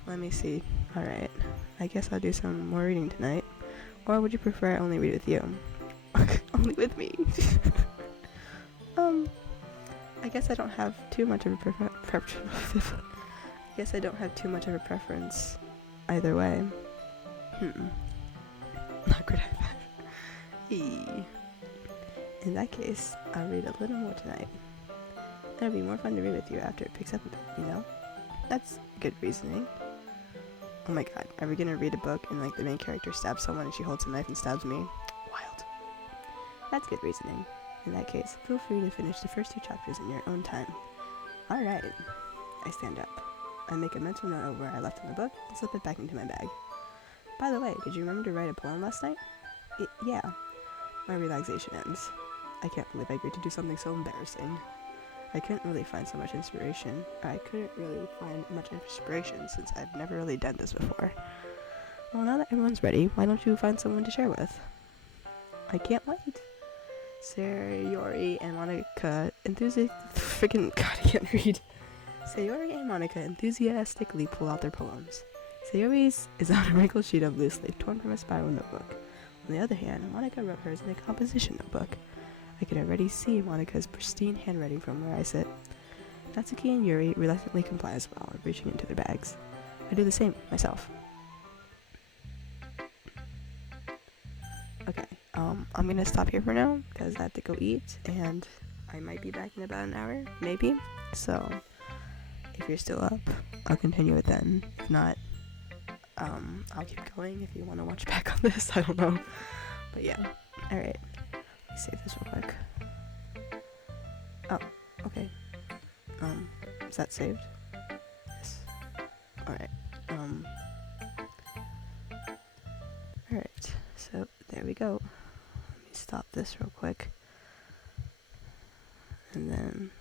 Let me see. Alright, I guess I'll do some more reading tonight. Or would you prefer I only read with you? Only with me. I guess I don't have too much of a preference either way. Not good. In that case, I'll read a little more tonight. It'll be more fun to read with you after it picks up a bit, you know? That's good reasoning. Oh my god, are we gonna read a book and like the main character stabs someone and she holds a knife and stabs me? Wild. That's good reasoning. In that case, feel free to finish the first 2 chapters in your own time. Alright. I stand up. I make a mental note of where I left in the book and slip it back into my bag. By the way, did you remember to write a poem last night? Yeah. My relaxation ends. I can't believe I agreed to do something so embarrassing. I couldn't really find much inspiration since I've never really done this before. Well, now that everyone's ready, why don't you find someone to share with? I can't wait. Sayori and Monica Sayori and Monica enthusiastically pull out their poems. Sayori's is on a wrinkled sheet of loose leaf torn from a spiral notebook. On the other hand, Monica wrote hers in a composition notebook. I can already see Monica's pristine handwriting from where I sit. Natsuki and Yuri reluctantly comply as well, reaching into their bags. I do the same myself. Okay, I'm gonna stop here for now because I have to go eat and I might be back in about an hour, maybe. So if you're still up, I'll continue it then. If not, I'll keep going if you want to watch back on this. I don't know, but yeah. All right. Save this real quick. Oh, okay. Is that saved? Yes. Alright. Alright, so there we go. Let me stop this real quick. And then